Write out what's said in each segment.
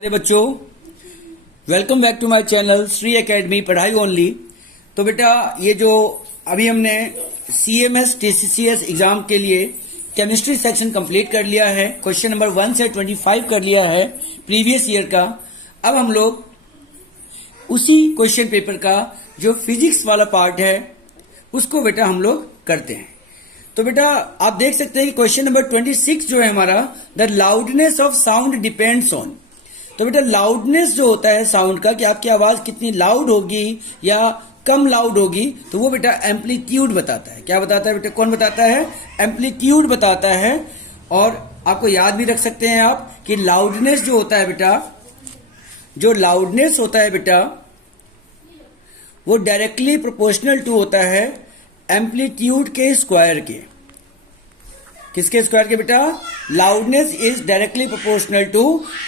अरे बच्चों, welcome back to my channel Shri Academy पढ़ाई ओनली। तो बेटा ये जो अभी हमने CMS TCCS एग्जाम के लिए केमिस्ट्री सेक्शन कंप्लीट कर लिया है, क्वेश्चन नंबर 1 से 25 कर लिया है प्रीवियस ईयर का। अब हम लोग उसी क्वेश्चन पेपर का जो फिजिक्स वाला पार्ट है उसको बेटा हम लोग करते हैं। तो बेटा आप देख सकते हैं कि क्वेश्चन नंबर 26 जो है हमारा, the loudness of sound depends on. तो बेटा लाउडनेस जो होता है साउंड का, कि आपकी आवाज कितनी लाउड होगी या कम लाउड होगी, तो वो बेटा एम्पलीट्यूड बताता है। क्या बताता है बेटा? कौन बताता है? एम्पलीट्यूड बताता है। और आपको याद भी रख सकते हैं आप कि लाउडनेस जो होता है बेटा, जो लाउडनेस होता है बेटा वो डायरेक्टली प्रोपोर्शनल टू होता है एम्पलीट्यूड के स्क्वायर के। किसके स्क्वायर के बेटा? Loudness is directly proportional to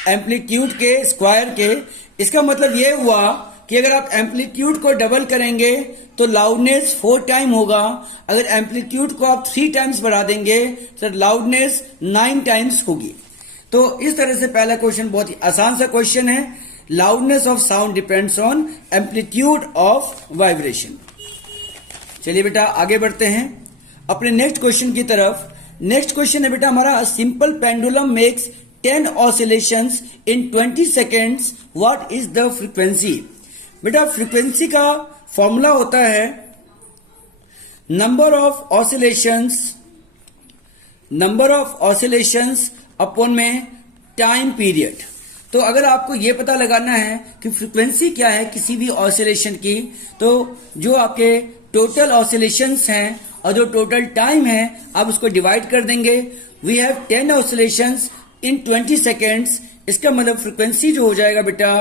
amplitude के स्क्वायर के। इसका मतलब यह हुआ कि अगर आप एम्पलीट्यूड को डबल करेंगे तो लाउडनेस 4 टाइम होगा। अगर एम्पलीट्यूड को आप 3 टाइम्स बढ़ा देंगे तो लाउडनेस 9 टाइम्स होगी। तो इस तरह से पहला क्वेश्चन बहुत ही आसान सा क्वेश्चन है। Loudness of sound depends on amplitude of vibration. चलिए बेटा आगे बढ़ते हैं अपने नेक्स्ट क्वेश्चन की तरफ। नेक्स्ट क्वेश्चन है बेटा हमारा, simple pendulum makes 10 oscillations in 20 seconds, what is the frequency? बेटा फ्रीक्वेंसी का फॉर्मूला होता है नंबर ऑफ ऑसिलेशंस अपॉन में टाइम पीरियड। तो अगर आपको यह पता लगाना है कि फ्रीक्वेंसी क्या है किसी भी ऑसिलेशन की, तो जो आपके टोटल ऑसिलेशंस हैं और जो टोटल टाइम है आप उसको डिवाइड कर देंगे। We have 10 oscillations in 20 seconds. इसका मतलब फ्रीक्वेंसी जो हो जाएगा बेटा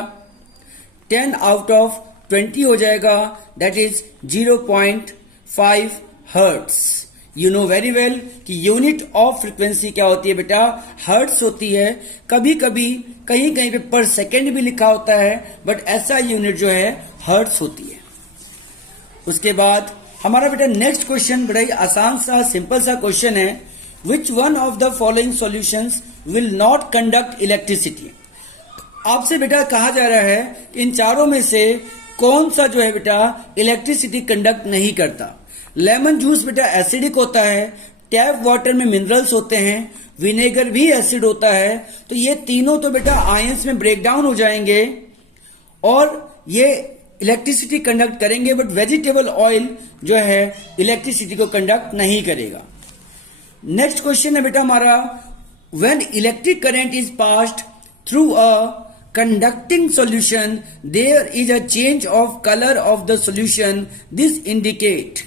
10 आउट ऑफ 20 हो जाएगा, that is 0.5 hertz. You know very well कि यूनिट ऑफ फ्रीक्वेंसी क्या होती है बेटा? हर्ट्स होती है। कभी कभी कहीं कहीं पे पर सेकेंड भी लिखा होता है, बट ऐसा यूनिट जो है हर्ट्स होती है। उसके बाद हमारा बेटा नेक्स्ट क्वेश्चन बड़ा ही आसान सा सिंपल सा क्वेश्चन है, which one of the following solutions will not conduct electricity? आपसे बेटा कहा जा रहा है कि इन चारों में से कौन सा जो है बेटा इलेक्ट्रिसिटी कंडक्ट नहीं करता। लेमन जूस बेटा एसिडिक होता है, टैप वाटर में मिनरल्स होते हैं, विनेगर भी एसिड होता है। तो ये तीनों तो बेटा आयंस में ब्रेक डाउन हो जाएंगे और ये इलेक्ट्रिसिटी कंडक्ट करेंगे, बट वेजिटेबल ऑयल जो है इलेक्ट्रिसिटी को कंडक्ट नहीं करेगा। नेक्स्ट क्वेश्चन है बेटा हमारा, when electric current is passed through a conducting solution there is a change of colour of the solution, this indicate.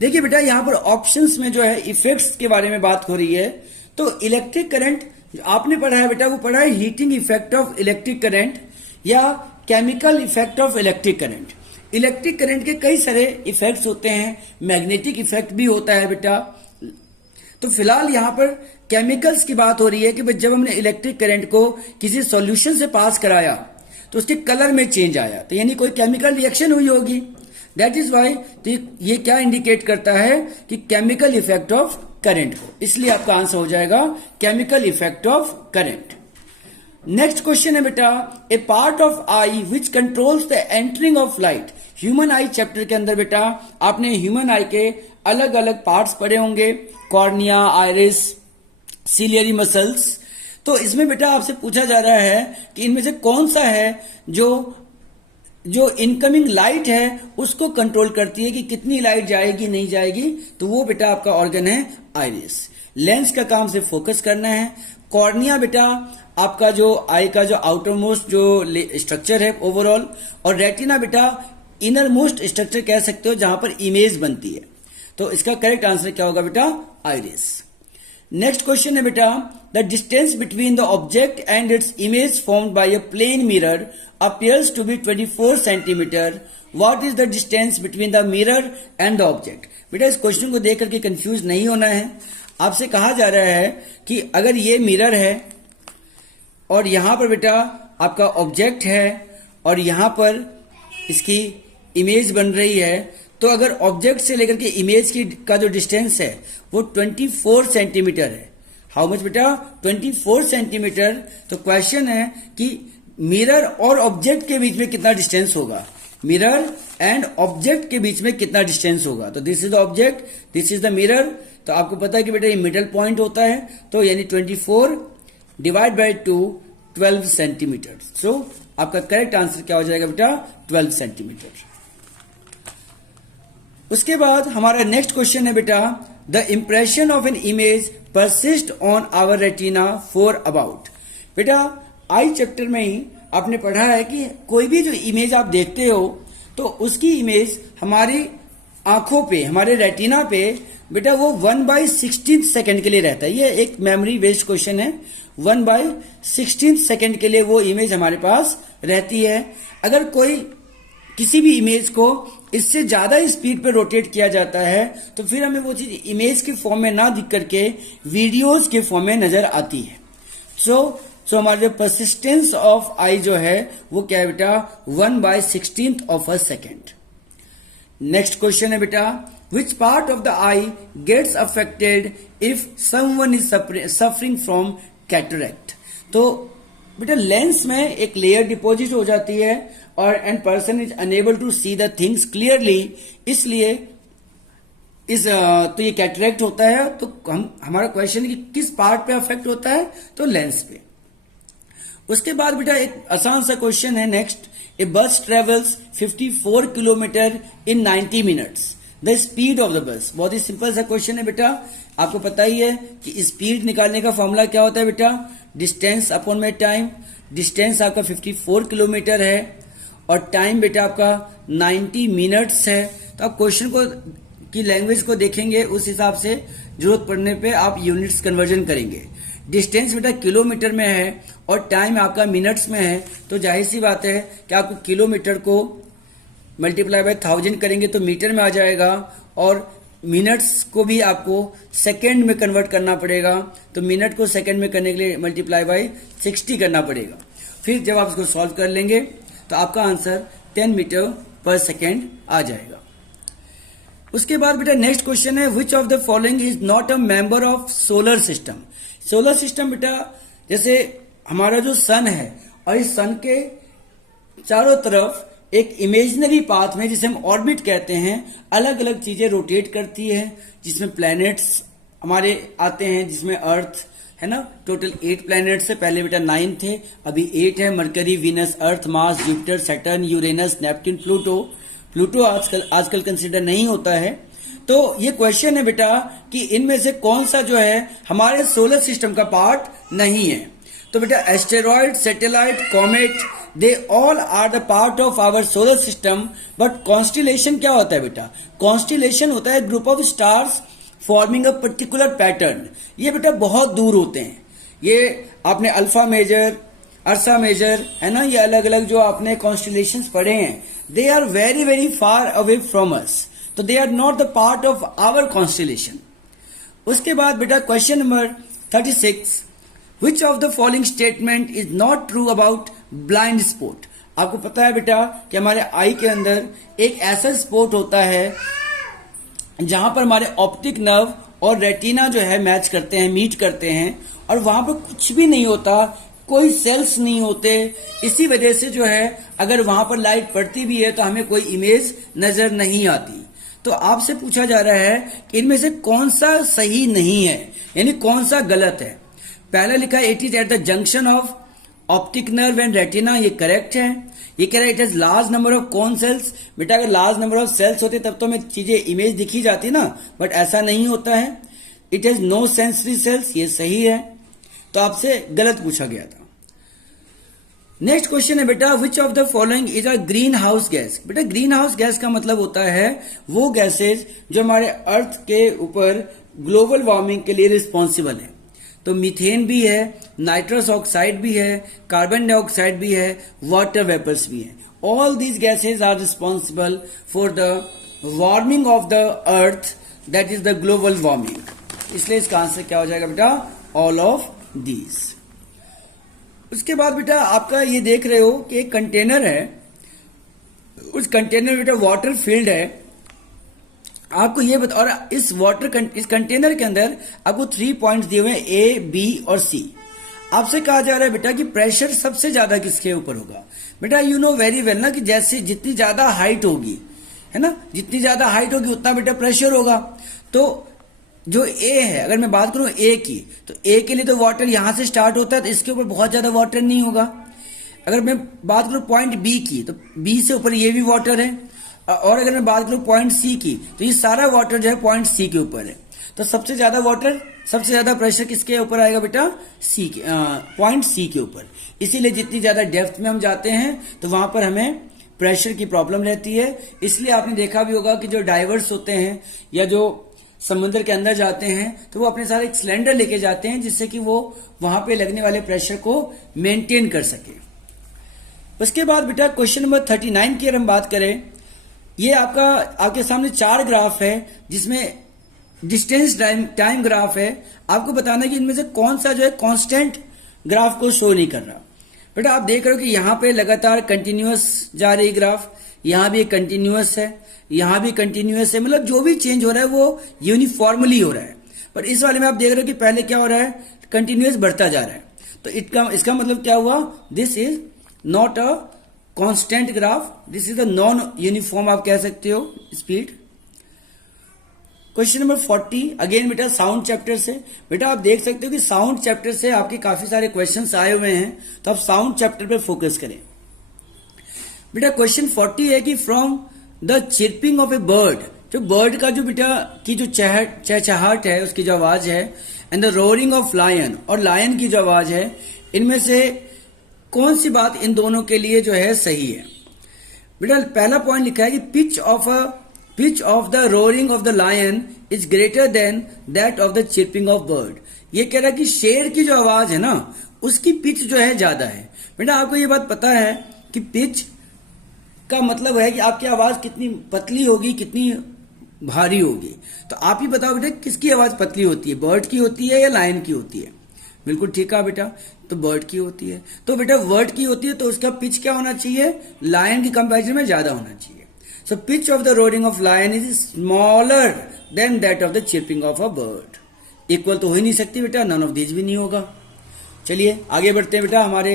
देखिए बेटा यहां पर ऑप्शंस में जो है इफेक्ट्स के बारे में बात हो रही है। तो इलेक्ट्रिक करंट आपने पढ़ा है बेटा, वो पढ़ा है heating effect of electric current या chemical effect of electric current. Electric current के कई सारे इफेक्ट्स होते हैं, मैग्नेटिक इफेक्ट भी होता है बेटा। तो फिलहाल यहां पर केमिकल्स की बात हो रही है कि जब हमने इलेक्ट्रिक करंट को किसी सॉल्यूशन से पास कराया तो उसके कलर में चेंज आया, तो यानी कोई केमिकल रिएक्शन हुई होगी। दैट इज वाई तो ये क्या इंडिकेट करता है कि केमिकल इफेक्ट ऑफ करंट को, इसलिए आपका आंसर हो जाएगा chemical effect of current. Next question है बेटा, a part of eye which controls the entering of light. Human eye chapter के अंदर बेटा आपने ह्यूमन आई के अलग अलग पार्ट्स पढ़े होंगे, कॉर्निया, आइरिस, सिलियरी मसल्स। तो इसमें बेटा आपसे पूछा जा रहा है कि इनमें से कौन सा है जो इनकमिंग लाइट है उसको कंट्रोल करती है कि कितनी लाइट जाएगी नहीं जाएगी। तो वो बेटा आपका ऑर्गन है आइरिस। लेंस का काम से फोकस करना है। कॉर्निया बेटा आपका जो आई का जो आउटर मोस्ट जो स्ट्रक्चर है ओवरऑल, और रेटिना बेटा इनर मोस्ट स्ट्रक्चर कह सकते हो जहां पर इमेज बनती है। तो इसका करेक्ट आंसर क्या होगा बेटा? आइरिस। नेक्स्ट क्वेश्चन है बेटा, the distance between the object and its image formed by a plane mirror appears to be 24 centimetre, what is the distance between the mirror and the object? बेटा इस question को देख करके confuse नहीं होना है। आपसे कहा जा रहा है कि अगर ये मिरर है और यहां पर बेटा आपका ऑब्जेक्ट है और यहां पर इसकी इमेज बन रही है, तो अगर ऑब्जेक्ट से लेकर के इमेज का जो डिस्टेंस है वो 24 सेंटीमीटर है। हाउ मच बेटा? 24 सेंटीमीटर। तो क्वेश्चन है कि मिरर और ऑब्जेक्ट के बीच में कितना डिस्टेंस होगा, मिरर एंड ऑब्जेक्ट के बीच में कितना डिस्टेंस होगा। तो this is the object, this is the mirror. तो आपको पता है कि बेटा ये मिडल पॉइंट होता है, तो यानी 24 डिवाइड बाई 2 12 सेंटीमीटर। सो आपका करेक्ट आंसर क्या हो जाएगा बेटा, 12 सेंटीमीटर। उसके बाद हमारा नेक्स्ट क्वेश्चन है बेटा, the impression of an image persist on our retina for about. बेटा आई चैप्टर में ही आपने पढ़ा है कि कोई भी जो इमेज आप देखते हो तो उसकी इमेज हमारी आंखों पे, हमारे रेटिना पे बेटा वो 1/16 सेकेंड के लिए रहता है। ये एक मेमोरी बेस्ड क्वेश्चन है। 1/16 सेकेंड के लिए वो इमेज हमारे पास रहती है। अगर कोई किसी भी इमेज को इससे ज्यादा स्पीड पे रोटेट किया जाता है तो फिर हमें वो चीज इमेज के फॉर्म में ना दिख करके वीडियोज के फॉर्म में नजर आती है। सो हमारे जो परसिस्टेंस ऑफ आई जो है वो क्या है बेटा, 1/16 of a second. Next question है बेटा, which part of the eye gets affected if someone is suffering from cataract. तो बेटा लेंस में एक लेयर डिपॉजिट हो जाती है और and person is unable to see the things clearly, इसलिए तो ये कैटरेक्ट होता है। तो हमारा क्वेश्चन है कि किस पार्ट पे अफेक्ट होता है, तो लेंस पे। उसके बाद बेटा एक आसान सा क्वेश्चन है नेक्स्ट, ए बस travels 54 kilometre in 90 minutes, the speed of the bus. बहुत ही सिंपल सा क्वेश्चन है बेटा, आपको पता ही है कि स्पीड निकालने का फॉर्मूला क्या होता है बेटा, डिस्टेंस अपॉन में टाइम। डिस्टेंस आपका 54 किलोमीटर है और टाइम बेटा आपका 90 मिनट्स है। तो आप क्वेश्चन को की लैंग्वेज को देखेंगे, उस हिसाब से जरूरत पड़ने पे आप यूनिट्स कन्वर्जन करेंगे। डिस्टेंस बेटा किलोमीटर में है और टाइम आपका मिनट्स में है, तो जाहिर सी बात है कि आपको किलोमीटर को मल्टीप्लाई बाय 1000 करेंगे तो मीटर में आ जाएगा और मिनट्स को भी आपको सेकंड में कन्वर्ट करना पड़ेगा। तो मिनट को सेकंड में करने के लिए मल्टीप्लाई बाय 60 करना पड़ेगा। फिर जब आप इसको सॉल्व कर लेंगे तो आपका आंसर 10 मीटर पर सेकेंड आ जाएगा। उसके बाद बेटा नेक्स्ट क्वेश्चन है, विच of the following is not a member of solar system. Solar system बेटा जैसे हमारा जो सन है और इस सन के चारों तरफ एक इमेजिनरी पाथ में, जिसे हम ऑर्बिट कहते हैं, अलग अलग चीजें रोटेट करती है, जिसमें प्लैनेट्स हमारे आते हैं, जिसमें अर्थ है ना। टोटल 8 प्लैनेट से पहले बेटा 9 थे, अभी 8 है। Mercury, Venus, Earth, Mars, Jupiter, Saturn, Uranus, Neptune, Pluto आजकल कंसिडर नहीं होता है। तो ये क्वेश्चन है बेटा कि इनमें से कौन सा जो है हमारे सोलर सिस्टम का पार्ट नहीं है। तो बेटा asteroid, satellite, comet, they all are the part of our solar system. But constellation क्या होता है बेटा, कॉन्स्टिलेशन होता है group of stars forming a particular pattern. ये बेटा बहुत दूर होते हैं। ये आपने अल्फा मेजर, अर्सा मेजर है ना, ये अलग अलग जो आपने कॉन्स्टिलेशंस पढ़े हैं, they are very very far away from us, तो they are not the part of our constellation. उसके बाद बेटा question number 36, which of the following statement is not true about blind spot. आपको पता है बेटा कि हमारे आई के अंदर एक ऐसा स्पॉट होता है जहां पर हमारे ऑप्टिक नर्व और रेटिना जो है मैच करते हैं, मीट करते हैं, और वहां पर कुछ भी नहीं होता, कोई सेल्स नहीं होते। इसी वजह से जो है अगर वहां पर लाइट पड़ती भी है तो हमें कोई इमेज नजर नहीं आती। तो आपसे पूछा जा रहा है कि इनमें से कौन सा सही नहीं है, यानी कौन सा गलत है। पहला लिखा है it is at the junction of optic nerve and retina, ये करेक्ट है। ये कह रहा है it has large number of cone cells. बेटा अगर लार्ज नंबर ऑफ सेल्स होते तब तो हमें चीजें इमेज दिखी जाती ना, बट ऐसा नहीं होता है। It has no sensory cells, ये सही है। तो आपसे गलत पूछा गया था। नेक्स्ट क्वेश्चन है बेटा, विच of the following is a green house gas. बेटा ग्रीन हाउस गैस का मतलब होता है वो गैसेज जो हमारे अर्थ के ऊपर ग्लोबल वार्मिंग के लिए रिस्पॉन्सिबल है। तो मीथेन भी है, नाइट्रस ऑक्साइड भी है, कार्बन डाइऑक्साइड भी है, वाटर वेपर्स भी है। All these gases are responsible for the warming of the earth, that is the global warming. इसलिए इसका आंसर क्या हो जाएगा बेटा, ऑल ऑफ दीज। उसके बाद बेटा आपका ये देख रहे हो कि एक कंटेनर है, उस कंटेनर में बेटा वाटर फील्ड है। आपको ये बता, और इस कंटेनर के अंदर आपको 3 पॉइंट्स दिए हुए हैं, ए, बी और सी। आपसे कहा जा रहा है बेटा कि प्रेशर सबसे ज्यादा किसके ऊपर होगा। बेटा यू नो वेरी वेल ना कि जैसे जितनी ज्यादा हाइट होगी, है ना, जितनी ज्यादा हाइट होगी उतना बेटा प्रेशर होगा। तो जो ए है, अगर मैं बात करूं ए की, तो ए के लिए तो वाटर यहां से स्टार्ट होता है, तो इसके ऊपर बहुत ज्यादा वाटर नहीं होगा। अगर मैं बात करूं पॉइंट बी की, तो बी से ऊपर ये भी वाटर है, और अगर मैं बात करूं पॉइंट सी की, तो ये सारा वाटर जो है पॉइंट सी के ऊपर है। तो सबसे ज्यादा वाटर, सबसे ज्यादा प्रेशर किसके ऊपर आएगा बेटा, सी के, पॉइंट सी के ऊपर। इसीलिए जितनी ज्यादा डेप्थ में हम जाते हैं तो वहां पर हमें प्रेशर की प्रॉब्लम रहती है। इसलिए आपने देखा भी होगा कि जो डाइवर्स होते हैं या जो समुद्र के अंदर जाते हैं, तो वो अपने साथ एक सिलेंडर लेके जाते हैं, जिससे कि वो वहां पे लगने वाले प्रेशर को मेंटेन कर सके। उसके बाद बेटा क्वेश्चन नंबर 39 की अगर हम बात करें, ये आपके सामने 4 ग्राफ है, जिसमें डिस्टेंस टाइम ग्राफ है। आपको बताना है कि इनमें से कौन सा जो है कांस्टेंट ग्राफ को शो नहीं कर रहा। बेटा आप देख रहे हो कि यहां पे लगातार कंटिन्यूअस जा रही ग्राफ, यहां भी कंटिन्यूअस है, यहां भी कंटिन्यूअस है, मतलब जो भी चेंज हो रहा है वो यूनिफॉर्मली हो रहा है। पर इस वाले में आप देख रहे हो कि पहले क्या हो रहा है, कंटिन्यूअस बढ़ता जा रहा है। तो इसका मतलब क्या हुआ, this is not a constant graph, this is a non uniform आप कह सकते हो स्पीड। क्वेश्चन नंबर 40 अगेन बेटा साउंड चैप्टर से। बेटा आप देख सकते हो कि साउंड चैप्टर से आपके काफी सारे क्वेश्चंस आए हुए हैं, तो आप साउंड चैप्टर पे फोकस करें। बेटा क्वेश्चन 40 है कि from the chirping of A bird, जो बर्ड का जो बेटा की जो चहचहाहट है, उसकी जो आवाज है, and the roaring of lion, और लायन की जो आवाज है, इनमें से कौन सी बात इन दोनों के लिए जो है सही है। बेटा पहला पॉइंट लिखा है कि pitch of the roaring of the lion is greater than that of the chirping of bird। ये कह रहा है कि शेर की जो आवाज है ना, उसकी पिच जो है ज्यादा है। बेटा आपको ये बात पता है कि पिच का मतलब है कि आपकी आवाज कितनी पतली होगी, कितनी भारी होगी। तो आप ही बताओ बेटा किसकी आवाज पतली होती है, बर्ड की होती है या लायन की होती है। बिल्कुल ठीक है बेटा, तो बर्ड की होती है। तो बेटा बर्ड की होती है तो उसका पिच क्या होना चाहिए, लायन की कंपैरिजन में ज्यादा होना चाहिए। So pitch of the roaring of lion is smaller than that of the chirping of a bird। Equal तो हो ही नहीं सकती बेटा, none of these भी नहीं होगा। चलिए आगे बढ़ते हैं बेटा हमारे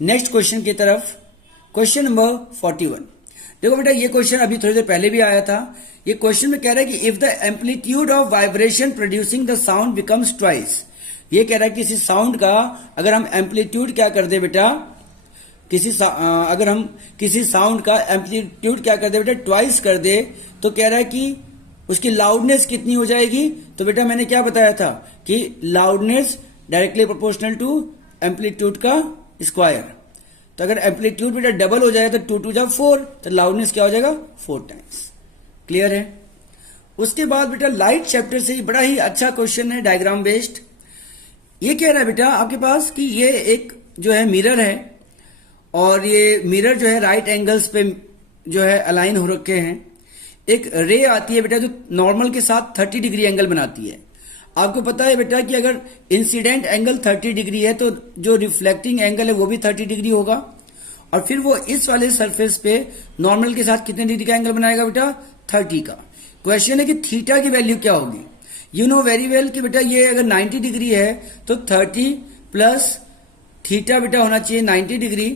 नेक्स्ट क्वेश्चन की तरफ। Question number 41। देखो बेटा ये क्वेश्चन अभी थोड़ी देर पहले भी आया था। ये क्वेश्चन में कह रहा है कि if the amplitude of vibration producing the sound becomes twice. ये कह रहा है कि किसी साउंड का अगर हम एम्पलीट्यूड क्या कर दे बेटा, अगर हम किसी साउंड का एम्पलीट्यूड क्या कर दे बेटा, ट्वाइस कर दे, तो कह रहा है कि उसकी लाउडनेस कितनी हो जाएगी। तो बेटा मैंने क्या बताया था कि loudness directly proportional to amplitude का स्क्वायर। तो अगर एम्पलीट्यूड बेटा डबल हो जाए तो 2 2 जा 4, तो लाउडनेस क्या हो जाएगा 4 टाइम्स। क्लियर है। उसके बाद बेटा लाइट चैप्टर से बड़ा ही अच्छा क्वेश्चन है, डायग्राम बेस्ड। ये कह रहा है बेटा आपके पास कि ये एक जो है मिरर है, और ये मिरर जो है राइट एंगल्स पे जो है अलाइन हो रखे हैं। एक रे आती है बेटा जो नॉर्मल के साथ 30 डिग्री एंगल बनाती है। आपको पता है बेटा कि अगर इंसिडेंट एंगल 30 डिग्री है तो जो रिफ्लेक्टिंग एंगल है वो भी 30 डिग्री होगा, और फिर वो इस वाले सरफेस पे नॉर्मल के साथ कितने डिग्री का एंगल बनाएगा बेटा, 30 का। क्वेश्चन है कि थीटा की वैल्यू क्या होगी। यू नो वेरी वेल कि बेटा ये अगर 90 डिग्री है तो 30 प्लस थीटा बेटा होना चाहिए 90 डिग्री,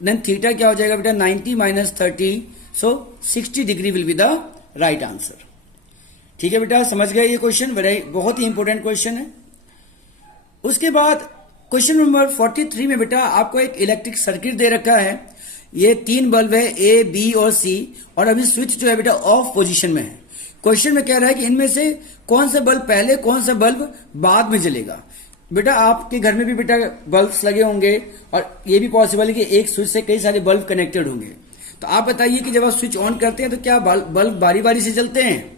देन थीटा क्या हो जाएगा बेटा 90 minus 30, so 60 degree will be the right answer. ठीक है बेटा, समझ गए ये क्वेश्चन, बहुत ही इंपॉर्टेंट क्वेश्चन है। उसके बाद क्वेश्चन नंबर 43 में बेटा आपको एक इलेक्ट्रिक सर्किट दे रखा है। ये 3 बल्ब है ए, बी और सी, और अभी स्विच जो है बेटा ऑफ पोजीशन में है। क्वेश्चन में कह रहा है कि इनमें से कौन सा बल्ब पहले, कौन सा बल्ब बाद में जलेगा। बेटा आपके घर में भी बेटा बल्ब्स लगे होंगे, और ये भी पॉसिबल है कि एक स्विच से कई सारे बल्ब कनेक्टेड होंगे। तो आप बताइए कि जब आप स्विच ऑन करते हैं तो क्या बल्ब बारी बारी से जलते हैं,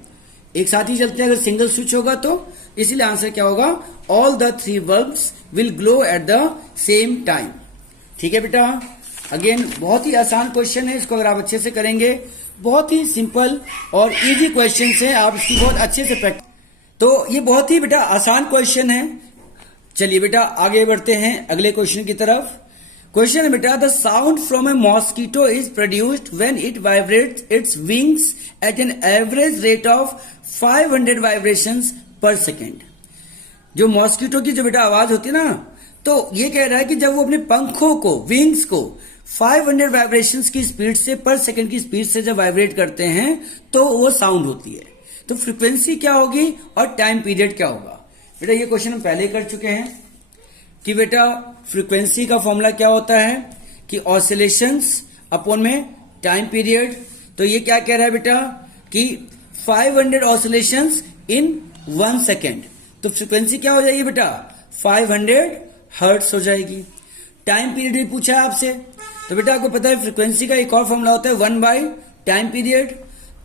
एक साथ ही जलते हैं अगर सिंगल स्विच होगा तो। इसलिए आंसर क्या होगा, all the 3 bulbs will glow at the same time. ठीक है बेटा, अगेन बहुत ही आसान क्वेश्चन है, इसको अगर आप अच्छे से करेंगे, बहुत ही सिंपल और इजी क्वेश्चन है, आप इसकी बहुत अच्छे से प्रैक्टिस। तो ये बहुत ही बेटा आसान क्वेश्चन है। चलिए बेटा आगे बढ़ते हैं अगले क्वेश्चन की तरफ। क्वेश्चन है बेटा, the sound from a mosquito is produced when it vibrates its wings at an average rate of 500 vibrations per second. जो मॉस्किटो की जो बेटा आवाज होती है ना, तो ये कह रहा है कि जब वो अपने पंखों को, विंग्स को 500 वाइब्रेशंस की स्पीड से पर सेकंड की स्पीड से जब वाइब्रेट करते हैं तो वो साउंड होती है। तो फ्रीक्वेंसी क्या होगी और टाइम पीरियड क्या होगा? बेटा ये क्वेश्चन हम पहले कर चुके हैं कि बेटा फ्रीक्वेंसी का फॉर्मूला क्या होता है कि ऑसिलेशंस अपॉन में टाइम पीरियड। तो ये क्या कह रहा है बेटा कि 500 ऑसिलेशंस इन 1 सेकेंड। तो फ्रीक्वेंसी क्या हो जाएगी बेटा? 500 हर्ट्स हो जाएगी। टाइम पीरियड भी पूछा है आपसे, तो बेटा आपको पता है फ्रीक्वेंसी का एक और फॉर्मूला होता है 1 बाई टाइम पीरियड।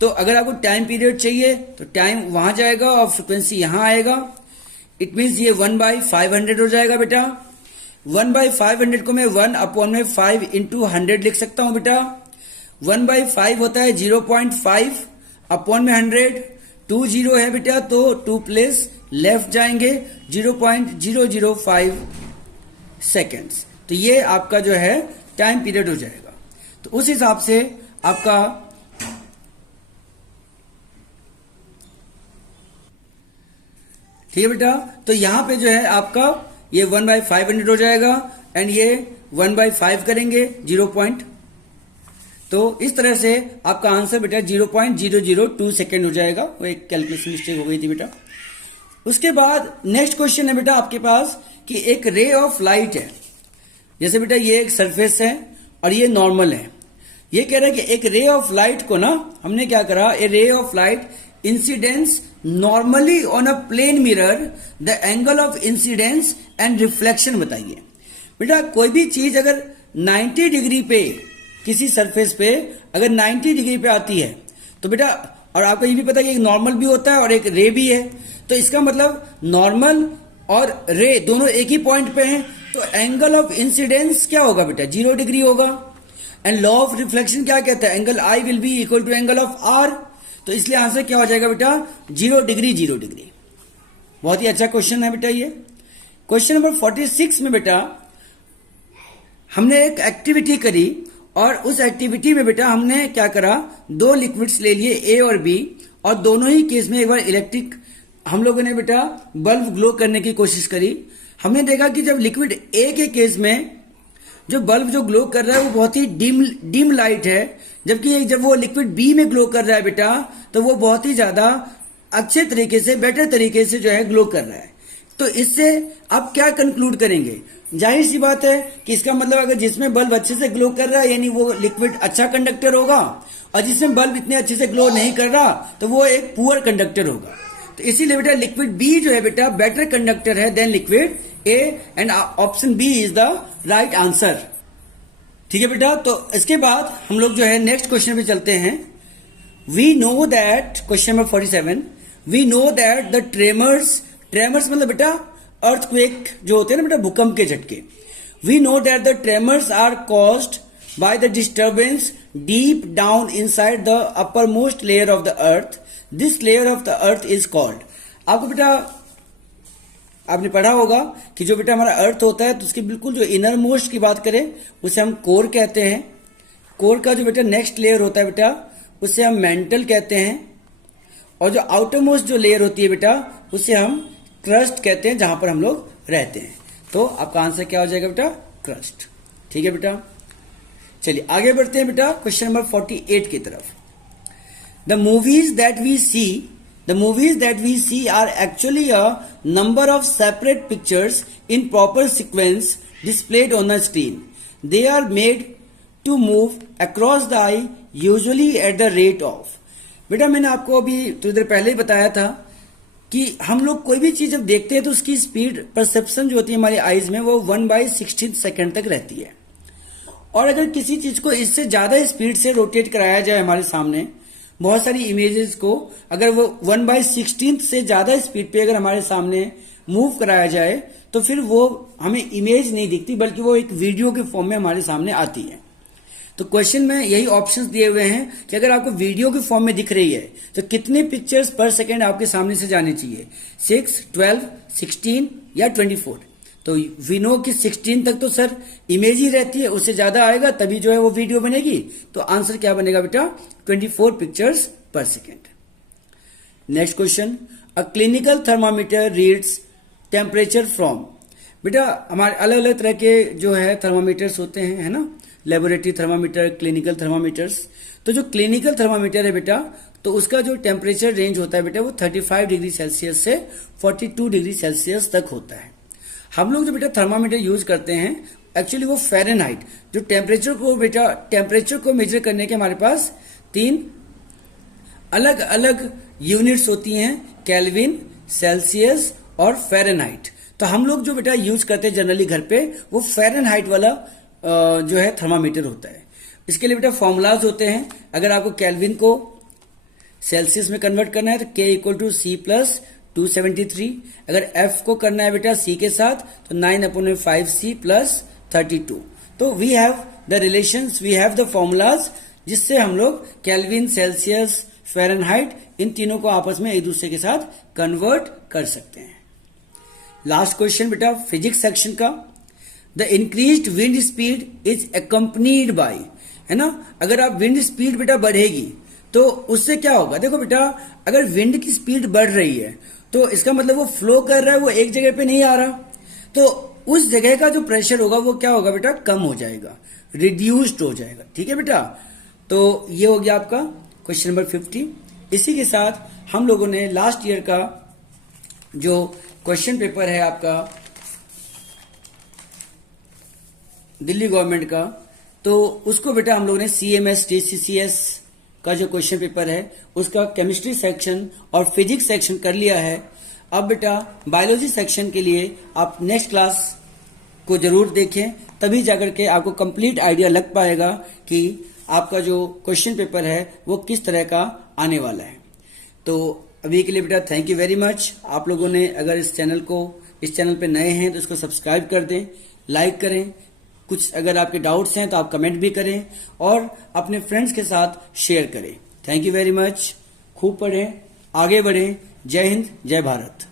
तो अगर आपको टाइम पीरियड चाहिए तो टाइम वहां जाएगा और फ्रीक्वेंसी यहां आएगा। इट मीन्स ये 1 बाई 500 हो जाएगा बेटा। 1 बाई 500 को मैं 1 अपॉन में 5 इंटू 100 लिख सकता हूं बेटा। 1 बाई 5 होता है 0.5 अपॉन में 100। 2 जीरो है बेटा तो 2 प्लेस लेफ्ट जाएंगे, 0.005 सेकेंड्स। तो ये आपका जो है टाइम पीरियड हो जाएगा। तो उस हिसाब से आपका ठीक है बेटा। तो यहां पे जो है आपका ये 1 बाई 500 हो जाएगा एंड ये 1 बाई 5 करेंगे 0 पॉइंट। तो इस तरह से आपका आंसर बेटा 0.002 सेकेंड हो जाएगा। वो एक कैलकुलेशन मिस्टेक हो गई थी बेटा। उसके बाद नेक्स्ट क्वेश्चन है बेटा आपके पास कि एक रे ऑफ लाइट है। जैसे बेटा ये एक सरफेस है और ये नॉर्मल है। ये कह रहा है कि एक रे ऑफ लाइट को ना हमने क्या करा, a ray of light incidence normally on a plane mirror, the angle of incidence and reflection बताइए। बेटा कोई भी चीज अगर 90 डिग्री पे, किसी सरफेस पे अगर 90 डिग्री पे आती है तो बेटा, और आपको ये भी पता है कि एक नॉर्मल भी होता है और एक रे भी है, तो इसका मतलब नॉर्मल और रे दोनों एक ही पॉइंट पे हैं, तो एंगल ऑफ इंसिडेंस क्या होगा बेटा? 0 डिग्री होगा। एंड लॉ ऑफ रिफ्लेक्शन क्या कहता है? Angle i will be equal to angle of r. तो इसलिए आंसर क्या हो जाएगा बेटा? 0 डिग्री 0 डिग्री। बहुत ही अच्छा क्वेश्चन है बेटा ये। क्वेश्चन नंबर 46 में बेटा हमने एक एक्टिविटी करी और उस एक्टिविटी में बेटा हमने क्या करा, 2 लिक्विड्स ले लिए ए और बी, और दोनों ही केस में एक बार इलेक्ट्रिक हम लोगों ने बेटा बल्ब ग्लो करने की कोशिश करी। हमने देखा कि जब लिक्विड ए के केस में जो बल्ब जो ग्लो कर रहा है वो बहुत ही डिम लाइट है, जबकि जब वो लिक्विड बी में ग्लो कर रहा है बेटा तो वो बहुत ही ज्यादा अच्छे तरीके से, बेटर तरीके से जो है ग्लो कर रहा है। तो इससे आप क्या कंक्लूड करेंगे? जाहिर सी बात है कि इसका मतलब अगर जिसमें बल्ब अच्छे से ग्लो कर रहा है यानी वो लिक्विड अच्छा कंडक्टर होगा, और जिसमें बल्ब इतने अच्छे से ग्लो नहीं कर रहा तो वो एक पुअर कंडक्टर होगा। तो इसीलिए बेटा लिक्विड बी जो है बेटा बेटर कंडक्टर है than liquid A, and option B is the right answer. ठीक है बेटा। तो इसके बाद हम लोग जो है नेक्स्ट क्वेश्चन पे चलते हैं। We know that, question number 47, we know that the tremors मतलब बेटा अर्थक्वेक जो होते हैं ना बेटा, भूकंप के झटके। We know that the tremors are caused by the disturbance deep down inside the upper most layer of the earth. This layer of the earth is called. आपको बेटा आपने पढ़ा होगा कि जो बेटा हमारा अर्थ होता है तो उसकी बिल्कुल जो इनर मोस्ट की बात करें उसे हम कोर कहते हैं। कोर का जो बेटा नेक्स्ट लेयर होता है बेटा उसे हम मेंटल कहते हैं, और जो आउटर मोस्ट जो लेयर होती है बेटा उसे हम क्रस्ट कहते हैं, जहां पर हम लोग रहते हैं। तो आपका आंसर क्या हो जाएगा बेटा? क्रस्ट। ठीक है बेटा। चलिए आगे बढ़ते हैं बेटा क्वेश्चन नंबर 48 की तरफ। The movies that we see are actually a number of separate pictures in proper sequence displayed on the screen. They are made to move across the eye usually at the rate of। बेटा मैंने आपको अभी थोड़ी देर पहले ही बताया था कि हम लोग कोई भी चीज जब देखते हैं तो उसकी स्पीड परसेप्शन जो होती है हमारी आईज में वो 1/16 सेकेंड तक रहती है। और अगर किसी चीज को इससे ज्यादा स्पीड से रोटेट कराया जाए हमारे सामने, बहुत सारी इमेजेस को अगर वो 1/16 से ज्यादा स्पीड पे अगर हमारे सामने मूव कराया जाए तो फिर वो हमें इमेज नहीं दिखती बल्कि वो एक वीडियो के फॉर्म में हमारे सामने आती है। तो क्वेश्चन में यही ऑप्शंस दिए हुए हैं कि अगर आपको वीडियो के फॉर्म में दिख रही है तो कितने पिक्चर्स पर सेकेंड आपके सामने से जाने चाहिए? 6, 12, 16 या 24? तो वी नो कि 16 तक तो सर इमेज ही रहती है, उससे ज्यादा आएगा तभी जो है वो वीडियो बनेगी। तो आंसर क्या बनेगा बेटा? 24 पिक्चर्स पर second. Next question, a clinical thermometer reads temperature from. बेटा हमारे अलग अलग तरह के जो है थर्मामीटर्स होते हैं, है ना, लेबोरेटरी थर्मामीटर, क्लिनिकल थर्मामीटर्स। तो जो क्लिनिकल थर्मामीटर है बेटा, तो उसका जो टेम्परेचर रेंज होता है बेटा वो 35 डिग्री सेल्सियस से 42 डिग्री सेल्सियस तक होता है। हम लोग जो बेटा थर्मामीटर यूज करते हैं एक्चुअली वो फ़ारेनहाइट, जो टेम्परेचर को बेटा टेम्परेचर को मेजर करने के हमारे पास 3 अलग अलग यूनिट्स होती हैं, केल्विन, सेल्सियस और फ़ारेनहाइट। तो हम लोग जो बेटा यूज करते हैं जनरली घर पे वो फ़ारेनहाइट वाला जो है थर्मामीटर होता है। इसके लिए बेटा फॉर्मूलाज होते हैं। अगर आपको केल्विन को सेल्सियस में कन्वर्ट करना है तो K equal to C plus 273। अगर F को करना है बेटा C के साथ तो 9/5C प्लस 32। तो we have the relations, we have the formulas, जिससे हम लोग केल्विन, सेल्सियस, फ़ारेनहाइट इन तीनों को आपस में एक दूसरे के साथ कन्वर्ट कर सकते हैं। लास्ट क्वेश्चन बेटा फिजिक्स सेक्शन का, the increased wind speed is accompanied by, है ना। अगर आप विंड स्पीड बेटा बढ़ेगी तो उससे क्या होगा, देखो बेटा अगर विंड की स्पीड बढ़ रही है तो इसका मतलब वो फ्लो कर रहा है, वो एक जगह पे नहीं आ रहा, तो उस जगह का जो प्रेशर होगा वो क्या होगा बेटा, कम हो जाएगा, रिड्यूस्ड हो जाएगा। ठीक है बेटा, तो ये हो गया आपका क्वेश्चन नंबर 50। इसी के साथ हम लोगों ने लास्ट ईयर का जो क्वेश्चन पेपर है आपका दिल्ली गवर्नमेंट का, तो उसको बेटा हम लोगों ने CMS TCCS का जो क्वेश्चन पेपर है उसका केमिस्ट्री सेक्शन और फिजिक्स सेक्शन कर लिया है। अब बेटा बायोलॉजी सेक्शन के लिए आप नेक्स्ट क्लास को जरूर देखें, तभी जाकर के आपको कंप्लीट आइडिया लग पाएगा कि आपका जो क्वेश्चन पेपर है वो किस तरह का आने वाला है। तो अभी के लिए बेटा थैंक यू वेरी मच। आप लोगों ने अगर इस चैनल पे नए हैं तो इसको सब्सक्राइब कर दें, लाइक करें, कुछ अगर आपके डाउट्स हैं तो आप कमेंट भी करें और अपने फ्रेंड्स के साथ शेयर करें। Thank you very much. खूब पढ़ें, आगे बढ़ें। जय हिंद, जय भारत।